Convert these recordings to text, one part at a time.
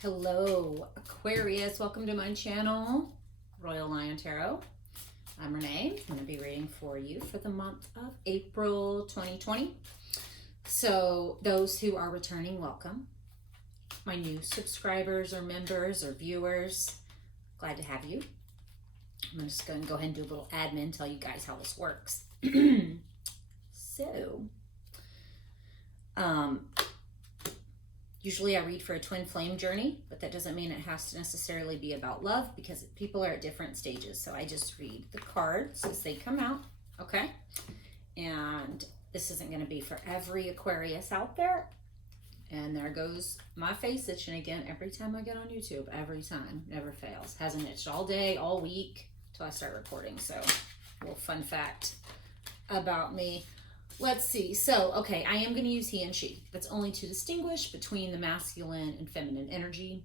Hello, Aquarius. Welcome to my channel, Royal Lion Tarot. I'm Renee. I'm going to be reading for you for the month of April 2020. So those who are returning, welcome. My new subscribers or members or viewers, glad to have you. I'm just going to go ahead and do a little admin, tell you guys how this works. Usually I read for a twin flame journey, but that doesn't mean it has to necessarily be about love because people are at different stages. So I just read the cards as they come out, okay? And this isn't going to be for every Aquarius out there. And there goes my face itching again every time I get on YouTube. Every time. Never fails. Hasn't itched all day, all week, till I start recording. So, a little fun fact about me. Let's see. So, okay, I am going to use he and she. That's only to distinguish between the masculine and feminine energy.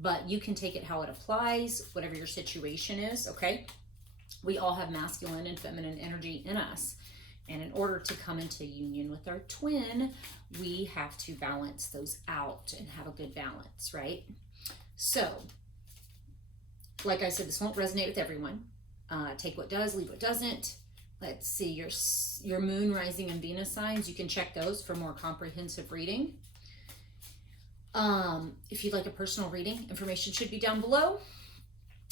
But you can take it how it applies, whatever your situation is, okay? We all have masculine and feminine energy in us. And in order to come into union with our twin, we have to balance those out and have a good balance, right? So, like I said, this won't resonate with everyone. Take what does, leave what doesn't. Let's see, your moon, rising, and Venus signs. You can check those for more comprehensive reading. If you'd like a personal reading, information should be down below.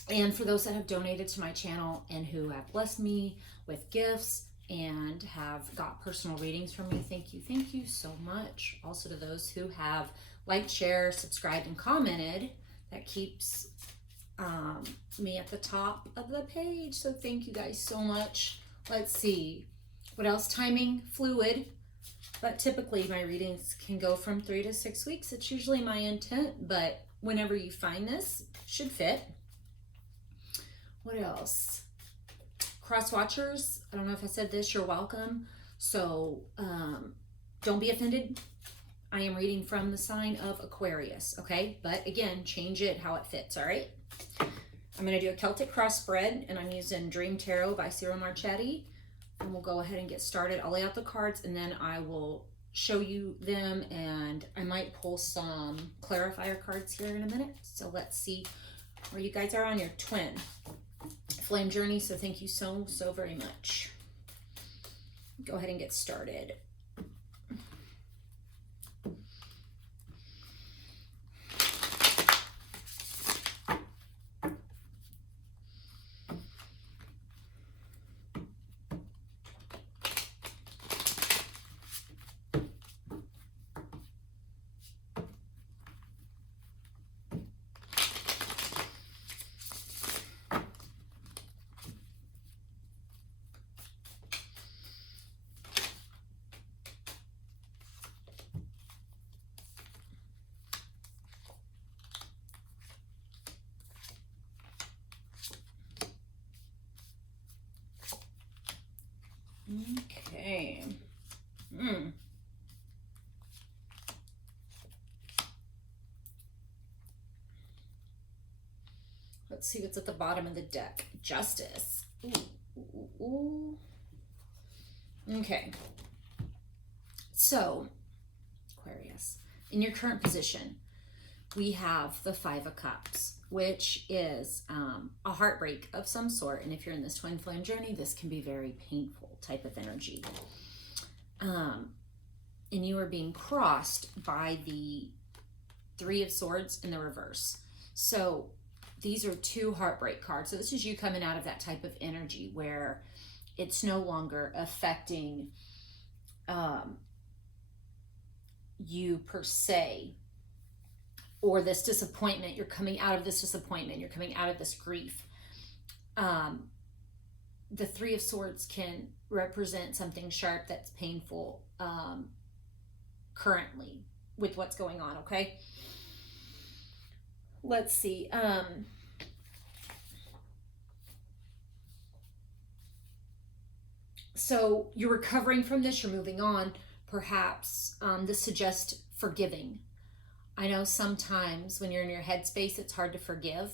And for those that have donated to my channel and who have blessed me with gifts and have got personal readings from me, thank you so much. Also to those who have liked, shared, subscribed, and commented, that keeps me at the top of the page. So thank you guys so much. Let's see, what else? Timing, fluid, but typically my readings can go from 3 to 6 weeks. It's usually my intent, but whenever you find this, should fit. What else? Cross watchers, I don't know if I said this, you're welcome. So don't be offended. I am reading from the sign of Aquarius, okay? But again, change it how it fits, all right? I'm going to do a Celtic cross spread, and I'm using Dream Tarot by Cyril Marchetti. And we'll go ahead and get started. I'll lay out the cards, and then I will show you them, and I might pull some clarifier cards here in a minute. So let's see where you guys are on your twin flame journey. So thank you so very much. Go ahead and get started. Okay. Let's see what's at the bottom of the deck. Justice. Ooh. Okay. So, Aquarius, in your current position, we have the 5 of Cups, which is a heartbreak of some sort. And if you're in this twin flame journey, this can be very painful type of energy. And you are being crossed by the 3 of Swords in the reverse. So these are 2 heartbreak cards. So this is you coming out of that type of energy where it's no longer affecting you per se, or this disappointment. You're coming out of this disappointment. You're coming out of this grief. The 3 of Swords can represent something sharp that's painful currently with what's going on, okay? Let's see. So you're recovering from this. You're moving on. Perhaps this suggests forgiving. I know sometimes when you're in your headspace, it's hard to forgive,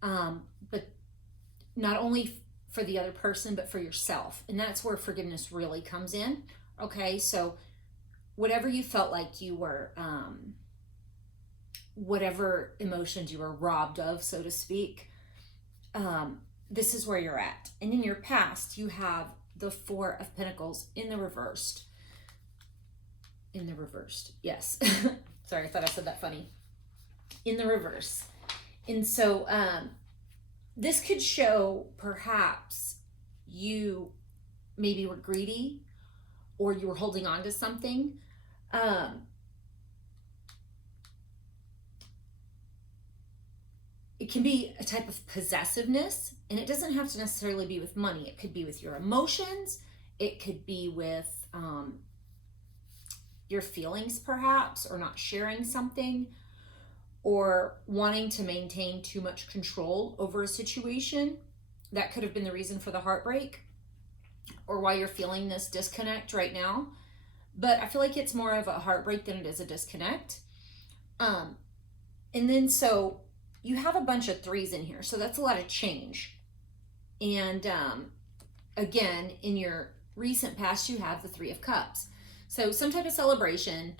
but not only for the other person, but for yourself. And that's where forgiveness really comes in. Okay, so whatever you felt like you were whatever emotions you were robbed of, so to speak. This is where you're at. And in your past, you have the Four of Pentacles in the reversed. In the reversed, yes. Sorry, I thought I said that funny. In the reverse. And so this could show perhaps you maybe were greedy or you were holding on to something. It can be a type of possessiveness, and it doesn't have to necessarily be with money. It could be with your emotions. It could be with your feelings, perhaps, or not sharing something, or wanting to maintain too much control over a situation. That could have been the reason for the heartbreak, or why you're feeling this disconnect right now. But I feel like it's more of a heartbreak than it is a disconnect. And then so you have a bunch of threes in here, so that's a lot of change. And again, in your recent past, you have the Three of Cups. So some type of celebration,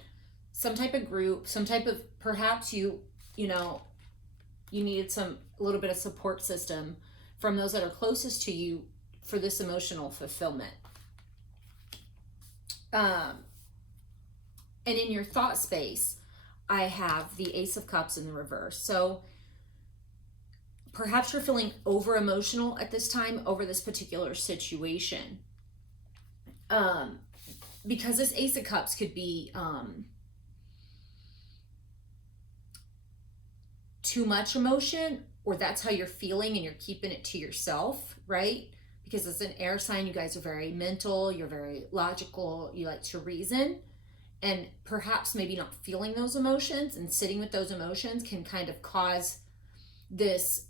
some type of group, some type of, perhaps you needed a little bit of support system from those that are closest to you for this emotional fulfillment. And in your thought space, I have the Ace of Cups in the reverse. So perhaps you're feeling over emotional at this time over this particular situation. Because this Ace of Cups could be too much emotion, or that's how you're feeling and you're keeping it to yourself, right? Because as an air sign, you guys are very mental, you're very logical, you like to reason, and perhaps maybe not feeling those emotions and sitting with those emotions can kind of cause this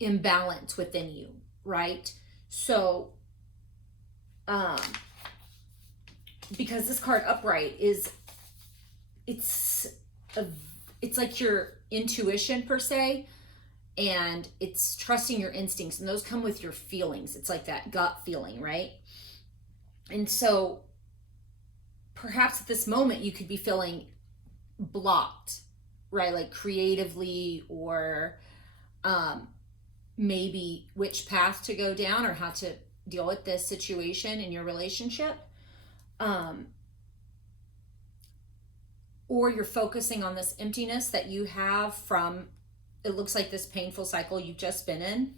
imbalance within you, right? So because this card upright is, it's like your intuition per se, and it's trusting your instincts, and those come with your feelings. It's like that gut feeling, right? And so perhaps at this moment you could be feeling blocked, right? Like creatively, or maybe which path to go down or how to deal with this situation in your relationship. Or you're focusing on this emptiness that you have from, it looks like this painful cycle you've just been in.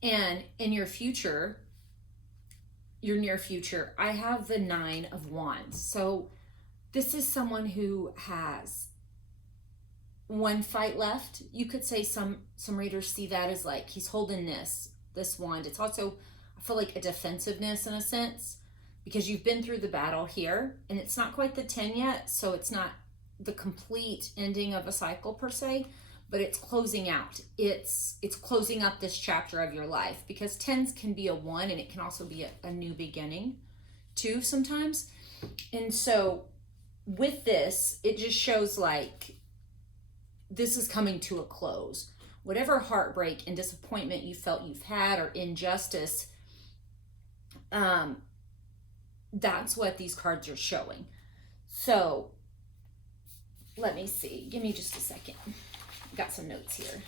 And in your future, your near future, I have the Nine of Wands. So this is someone who has one fight left. You could say some readers see that as like he's holding this wand. It's also, I feel like, a defensiveness in a sense, because you've been through the battle here, and it's not quite the 10 yet, so it's not the complete ending of a cycle per se, but it's closing out. It's closing up this chapter of your life, because 10s can be a 1, and it can also be a new beginning too sometimes. And so with this, it just shows like this is coming to a close. Whatever heartbreak and disappointment you felt you've had, or injustice, that's what these cards are showing. So let me see. Give me just a second. Got some notes here.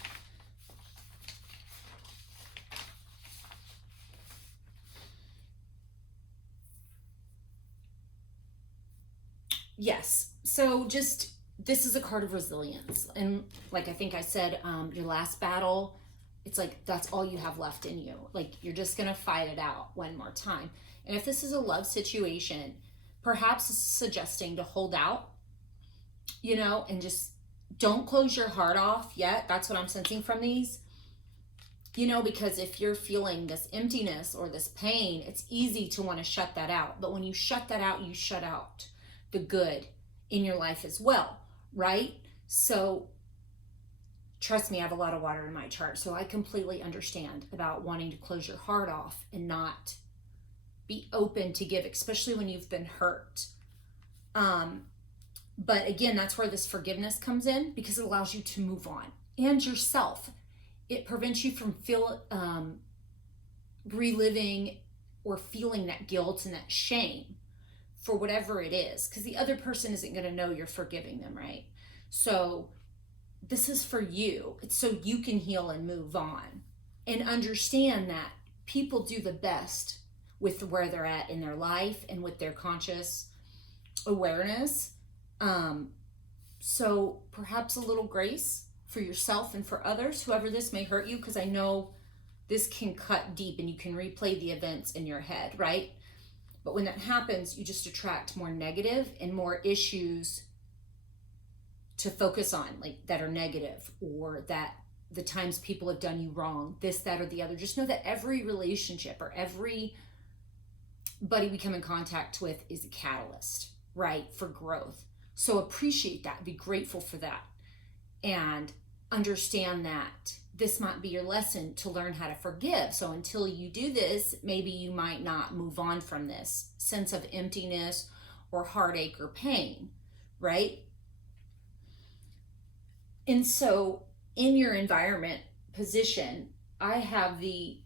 Yes. So just, this is a card of resilience. And like I think I said, your last battle, it's like that's all you have left in you. Like you're just going to fight it out one more time. And if this is a love situation, perhaps it's suggesting to hold out, and just don't close your heart off yet. That's what I'm sensing from these, because if you're feeling this emptiness or this pain, it's easy to want to shut that out. But when you shut that out, you shut out the good in your life as well, right? So trust me, I have a lot of water in my chart, so I completely understand about wanting to close your heart off and not be open to give, especially when you've been hurt. But again, that's where this forgiveness comes in, because it allows you to move on, and yourself. It prevents you from reliving or feeling that guilt and that shame for whatever it is, because the other person isn't going to know you're forgiving them, right? So this is for you. It's so you can heal and move on and understand that people do the best with where they're at in their life and with their conscious awareness. So perhaps a little grace for yourself and for others, whoever this may hurt you, because I know this can cut deep and you can replay the events in your head, right? But when that happens, you just attract more negative and more issues to focus on, like that are negative, or that the times people have done you wrong, this, that, or the other. Just know that every relationship or everybody we come in contact with is a catalyst, right, for growth. So appreciate that, be grateful for that, and understand that this might be your lesson to learn how to forgive. So until you do this, maybe you might not move on from this sense of emptiness or heartache or pain, right? And so in your environment position, I have the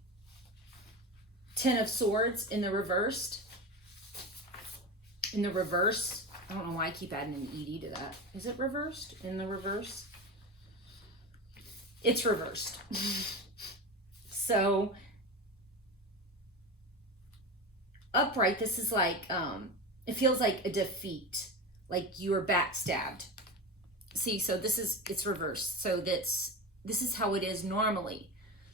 Ten of Swords in the reversed. In the reverse, I don't know why I keep adding an ED to that. Is it reversed? In the reverse? It's reversed. So upright, this is like, it feels like a defeat, like you were backstabbed. See, so it's reversed. So this is how it is normally.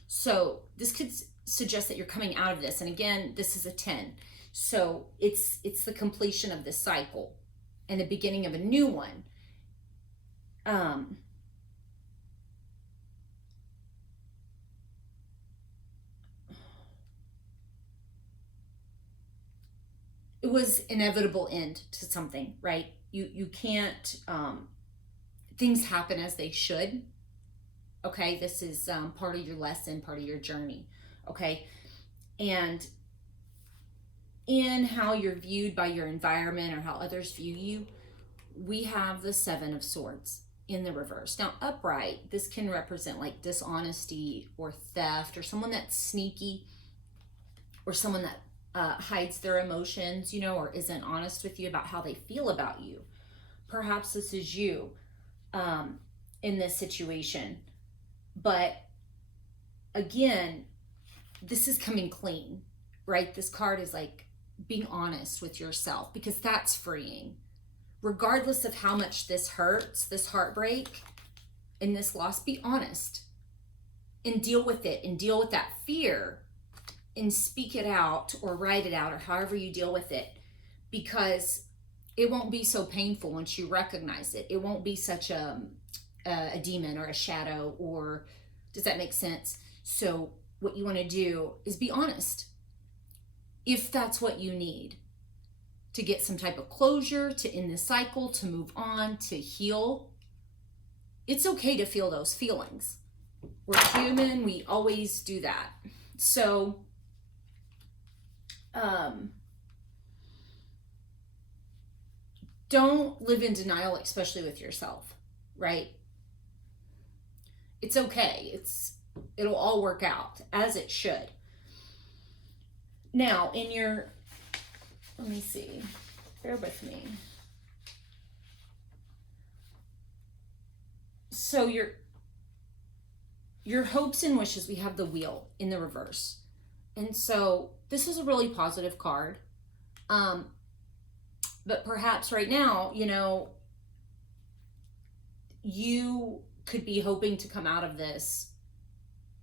So this could suggest that you're coming out of this. And again, this is a 10. So it's the completion of this cycle and the beginning of a new one. It was inevitable end to something, right? You can't, things happen as they should. Okay, this is part of your lesson, part of your journey. Okay, and in how you're viewed by your environment or how others view you, we have the Seven of Swords in the reverse. Now upright, this can represent like dishonesty or theft, or someone that's sneaky, or someone that hides their emotions, or isn't honest with you about how they feel about you. Perhaps this is you in this situation. But again, this is coming clean, right? This card is like being honest with yourself, because that's freeing. Regardless of how much this hurts, this heartbreak and this loss, be honest and deal with it, and deal with that fear and speak it out or write it out, or however you deal with it, because it won't be so painful once you recognize it. It won't be such a demon or a shadow, or does that make sense? So what you want to do is be honest, if that's what you need to get some type of closure, to end the cycle, to move on, to heal. It's okay to feel those feelings. We're human, we always do that. So don't live in denial, especially with yourself, right? It's okay. It'll all work out as it should. Now, let me see, bear with me. So your hopes and wishes, we have the Wheel in the reverse. And so this is a really positive card. But perhaps right now, you could be hoping to come out of this,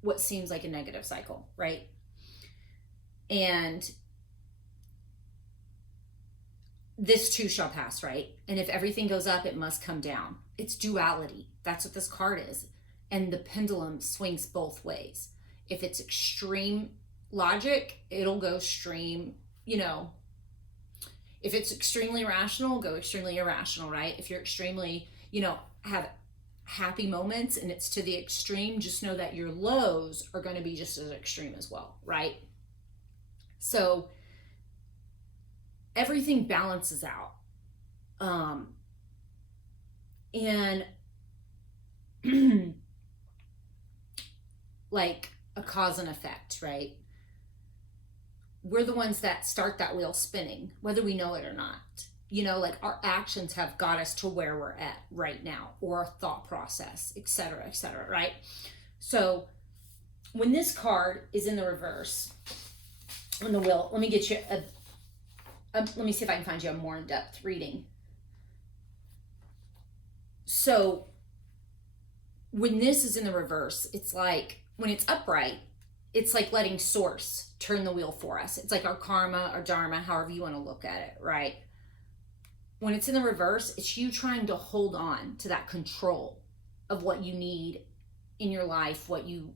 what seems like a negative cycle, right? And this too shall pass, right? And if everything goes up, it must come down. It's duality. That's what this card is. And the pendulum swings both ways. If it's extreme logic, it'll go extreme, if it's extremely rational, go extremely irrational, right? If you're extremely, have happy moments and it's to the extreme, just know that your lows are going to be just as extreme as well, right? So everything balances out. And like a cause and effect, right? We're the ones that start that wheel spinning, whether we know it or not. like our actions have got us to where we're at right now, or our thought process, etc., right? So when this card is in the reverse on the wheel, let me get you let me see if I can find you a more in-depth reading. So when this is in the reverse, it's like, when it's upright, it's like letting source turn the wheel for us. It's like our karma or dharma, however you want to look at it, right? When it's in the reverse, it's you trying to hold on to that control of what you need in your life, what you,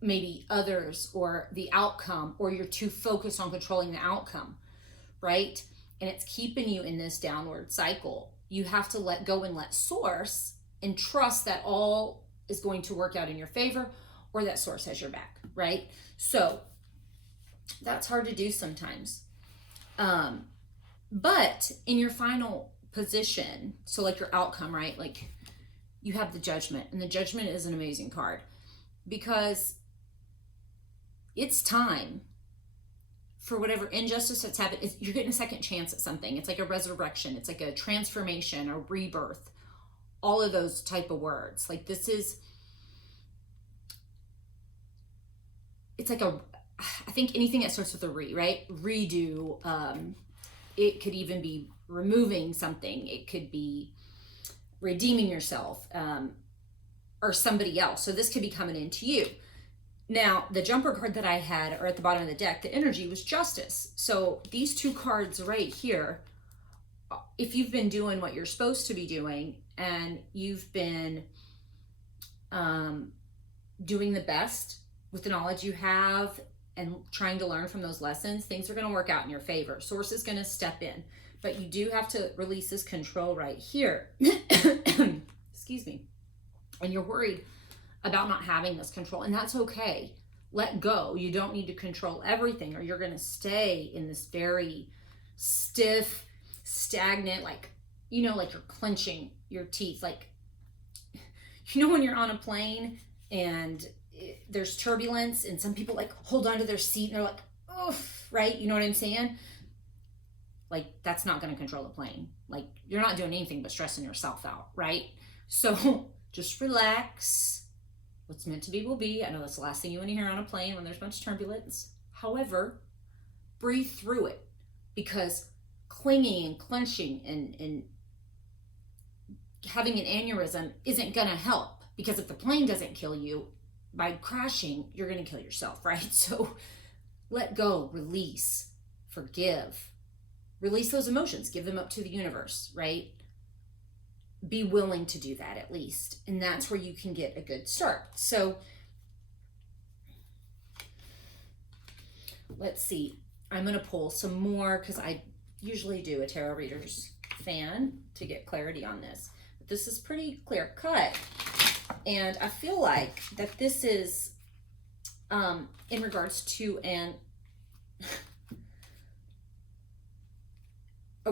maybe others or the outcome, or you're too focused on controlling the outcome, right? And it's keeping you in this downward cycle. You have to let go and let source and trust that all is going to work out in your favor, or that source has your back, right? So that's hard to do sometimes. But in your final position, so like your outcome, right? Like you have the Judgment, and the Judgment is an amazing card because it's time for whatever injustice that's happened. You're getting a second chance at something. It's like a resurrection. It's like a transformation, a rebirth, all of those type of words. Like this is, it's like I think anything that starts with a right? Redo. It could even be removing something. It could be redeeming yourself, or somebody else. So this could be coming into you. Now, the jumper card that I had, or at the bottom of the deck, the energy was Justice. So these two cards right here, if you've been doing what you're supposed to be doing, and you've been doing the best with the knowledge you have and trying to learn from those lessons, things are going to work out in your favor. Source is going to step in, but you do have to release this control right here. Excuse me. And you're worried about not having this control, and that's okay. Let go. You don't need to control everything, or you're going to stay in this very stiff, stagnant, like, like you're clenching your teeth. Like, when you're on a plane and there's turbulence and some people like hold onto their seat and they're like, oh, right? You know what I'm saying? Like, that's not going to control the plane. Like, you're not doing anything but stressing yourself out, right? So just relax. What's meant to be will be. I know that's the last thing you want to hear on a plane when there's a bunch of turbulence. However, breathe through it, because clinging and clenching and having an aneurysm isn't going to help, because if the plane doesn't kill you, by crashing, you're going to kill yourself, right? So let go, release, forgive, release those emotions, give them up to the universe, right? Be willing to do that at least. And that's where you can get a good start. So let's see. I'm going to pull some more, because I usually do a tarot reader's fan to get clarity on this. But this is pretty clear cut. And I feel like that this is in regards to a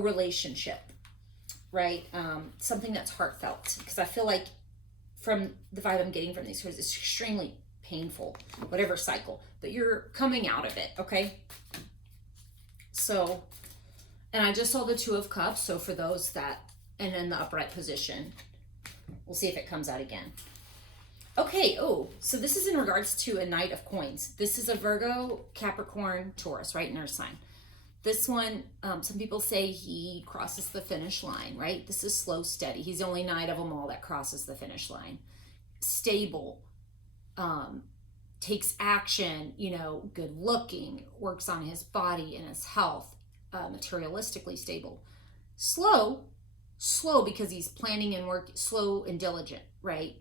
relationship, right? Something that's heartfelt, because I feel like from the vibe I'm getting from these cards, it's extremely painful, whatever cycle, but you're coming out of it, okay? So, and I just saw the Two of Cups, so for those that, and in the upright position, we'll see if it comes out again. Okay, so this is in regards to a Knight of Coins. This is a Virgo, Capricorn, Taurus, right, in their sign. This one, some people say he crosses the finish line, right? This is slow, steady. He's the only Knight of them all that crosses the finish line. Stable, takes action, good looking, works on his body and his health, materialistically stable. Slow because he's planning and work, slow and diligent, right?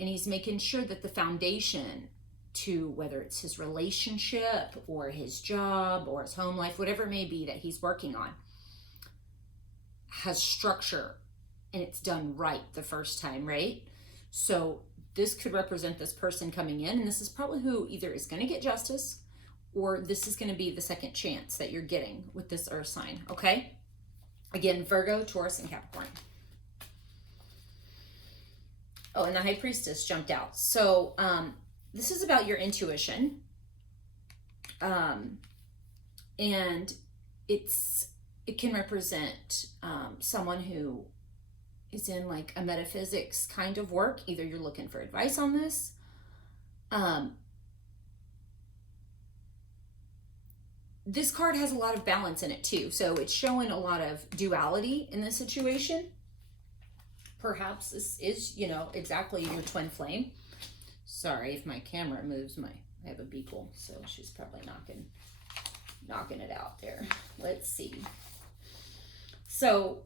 And he's making sure that the foundation to, whether it's his relationship or his job or his home life, whatever it may be that he's working on, has structure, and it's done right the first time, right? So this could represent this person coming in, and this is probably who either is going to get justice, or this is going to be the second chance that you're getting with this earth sign, okay? Again, Virgo, Taurus, and Capricorn. Oh, and the High Priestess jumped out. So this is about your intuition. And it's it can represent someone who is in like a metaphysics kind of work. Either you're looking for advice on this. This card has a lot of balance in it too. So it's showing a lot of duality in this situation. Perhaps this is, you know, exactly your twin flame. Sorry if my camera moves. I have a beagle, so she's probably knocking it out there. Let's see. So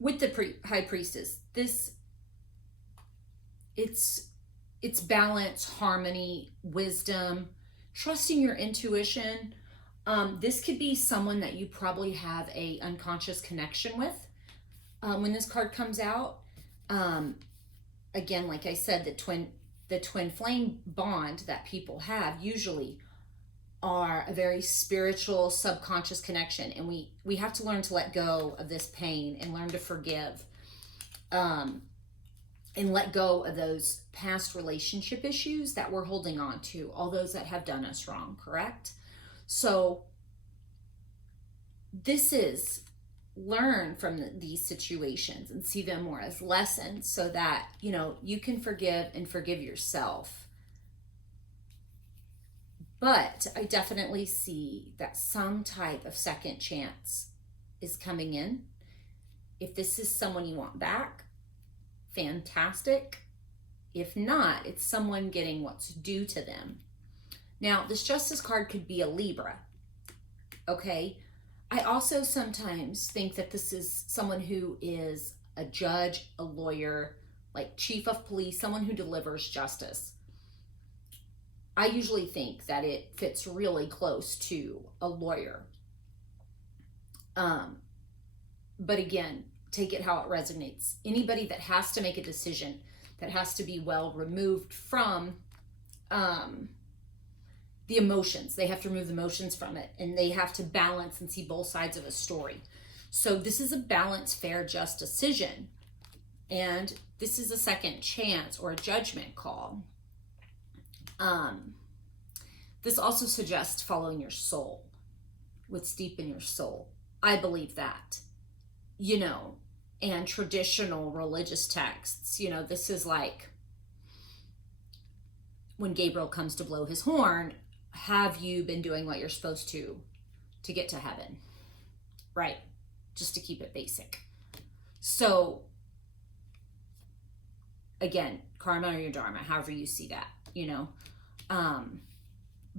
with the High Priestess, it's balance, harmony, wisdom, trusting your intuition. This could be someone that you probably have a unconscious connection with when this card comes out. Again, like I said, the twin flame bond that people have usually are a very spiritual, subconscious connection, and we have to learn to let go of this pain and learn to forgive, and let go of those past relationship issues that we're holding on to, all those that have done us wrong, correct? So this is learn from these situations and see them more as lessons so that, you know, you can forgive and forgive yourself. But I definitely see that some type of second chance is coming in. If this is someone you want back, fantastic. If not, it's someone getting what's due to them. Now, this Justice card could be a Libra, okay? I also sometimes think that this is someone who is a judge, a lawyer, like chief of police, someone who delivers justice. I usually think that it fits really close to a lawyer. But again, take it how it resonates. Anybody that has to make a decision, that has to be well removed from the emotions. They have to remove the emotions from it, and they have to balance and see both sides of a story. So this is a balanced, fair, just decision. And this is a second chance or a judgment call. This also suggests following your soul, what's deep in your soul. I believe that, you know, and traditional religious texts, you know, this is like when Gabriel comes to blow his horn, have you been doing what you're supposed to get to heaven? Right? Just to keep it basic. So again, karma or your dharma, however you see that, you know.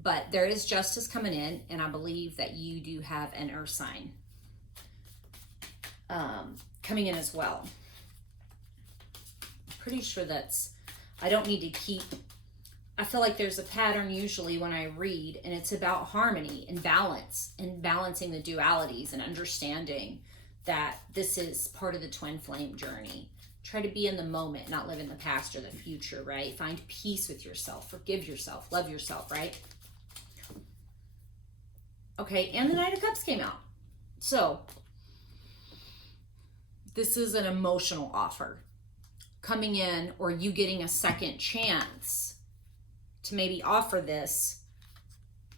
But there is justice coming in, and I believe that you do have an earth sign coming in as well. I'm pretty sure I don't need to keep, I feel like there's a pattern usually when I read, and it's about harmony and balance and balancing the dualities and understanding that this is part of the twin flame journey. Try to be in the moment, not live in the past or the future, right? Find peace with yourself, forgive yourself, love yourself, right? Okay, and the Knight of Cups came out. So this is an emotional offer coming in, or you getting a second chance to maybe offer this.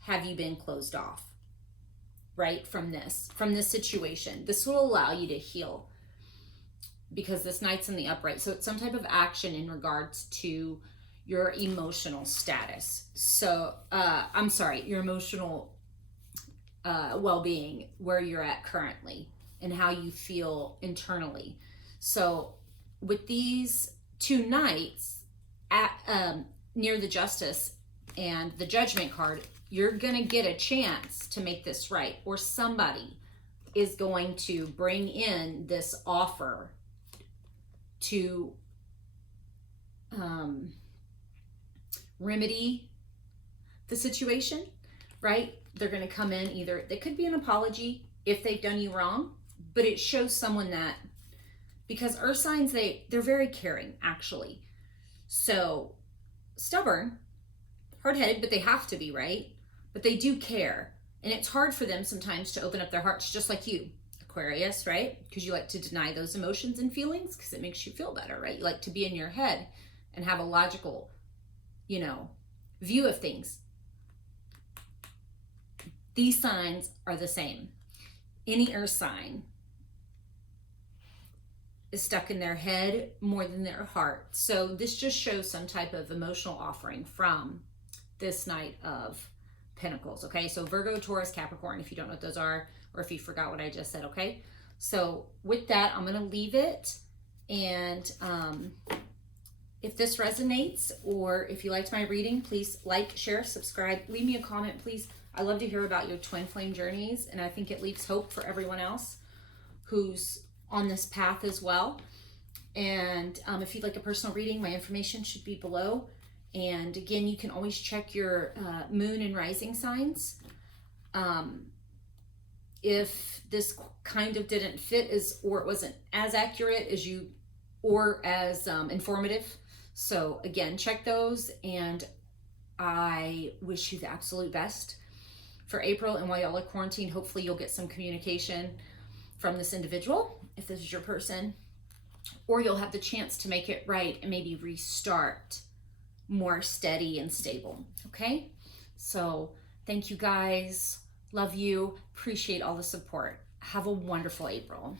Have you been closed off, right? From this situation. This will allow you to heal, because this Knight's in the upright. So it's some type of action in regards to your emotional status. So, I'm sorry, your emotional well-being, where you're at currently and how you feel internally. So with these two Knights at near the Justice and the Judgment card, you're gonna get a chance to make this right, or somebody is going to bring in this offer to remedy the situation, right? They're going to come in, either they could be an apology if they've done you wrong, but it shows someone that, because earth signs, they're very caring, actually. So stubborn, hard-headed, but they have to be, right? But they do care, and it's hard for them sometimes to open up their hearts, just like you, Aquarius, right? Because you like to deny those emotions and feelings because it makes you feel better, right? You like to be in your head and have a logical, you know, view of things. these signs are the same. Any earth sign is stuck in their head more than their heart. So this just shows some type of emotional offering from this Knight of Pentacles, okay? So Virgo, Taurus, Capricorn, if you don't know what those are, or if you forgot what I just said, okay? So with that, I'm gonna leave it. And if this resonates, or if you liked my reading, please like, share, subscribe, leave me a comment, please. I love to hear about your twin flame journeys, and I think it leaves hope for everyone else who's on this path as well. And if you'd like a personal reading, my information should be below. And again, you can always check your moon and rising signs. If this kind of didn't fit or it wasn't as accurate as you, or as informative. So again, check those, and I wish you the absolute best for April. And while y'all are quarantined, hopefully you'll get some communication from this individual, if this is your person, or you'll have the chance to make it right and maybe restart more steady and stable, okay? So thank you guys. Love you. Appreciate all the support. Have a wonderful April.